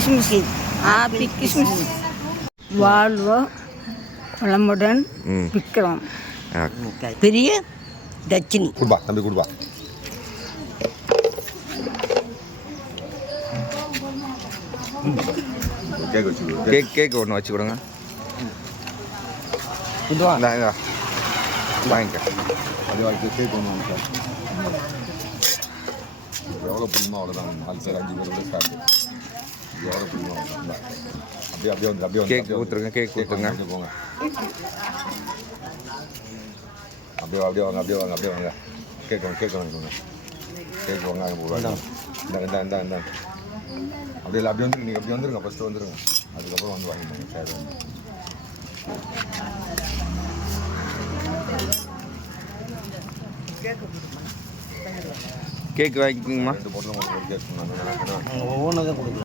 கிஸ்மிஸ் ஆப்பி கிஸ்மிஸ். வாழ்வ வளமுடன் விக்ரம். பெரிய தட்சிணி. குடுப்பா தம்பி குடுப்பா. கேக் ஒன்று வச்சு கொடுங்க. வாங்கிக்க. அது வாழ்க்கை கேக் ஒன்று வாங்கிக்க. எவ்வளோ பிடிக்குமோ அவ்வளோதான். 4 பேர் 5 பேர் ஸ்டார்ட். எவ்வளோ பிடிக்குமோ அப்படியே அப்படியே வந்து அப்படியே கேக் ஊற்றுருங்க. கேக் ஊற்றுங்க. போங்க. அப்படியே அப்படியே வாங்க அப்படியே வாங்க அப்படியே வாங்க. கேக் வாங்க வாங்கிக்கோங்க. கேக் வாங்க போடுவாங்க. இந்த அப்படியே அப்படியே வந்துருங்க. நீங்கள் அப்படியே வந்துருங்க. ஃபஸ்ட்டு வந்துருங்க. அதுக்கப்புறம் வந்து வாங்கிக்கோங்க. சரி வந்து கேக் வாங்கிக்கோங்கம்மா. 2 பொருளும் உங்களுக்கு கேக் ஒவ்வொன்றும் தான் கொடுக்குறோம்.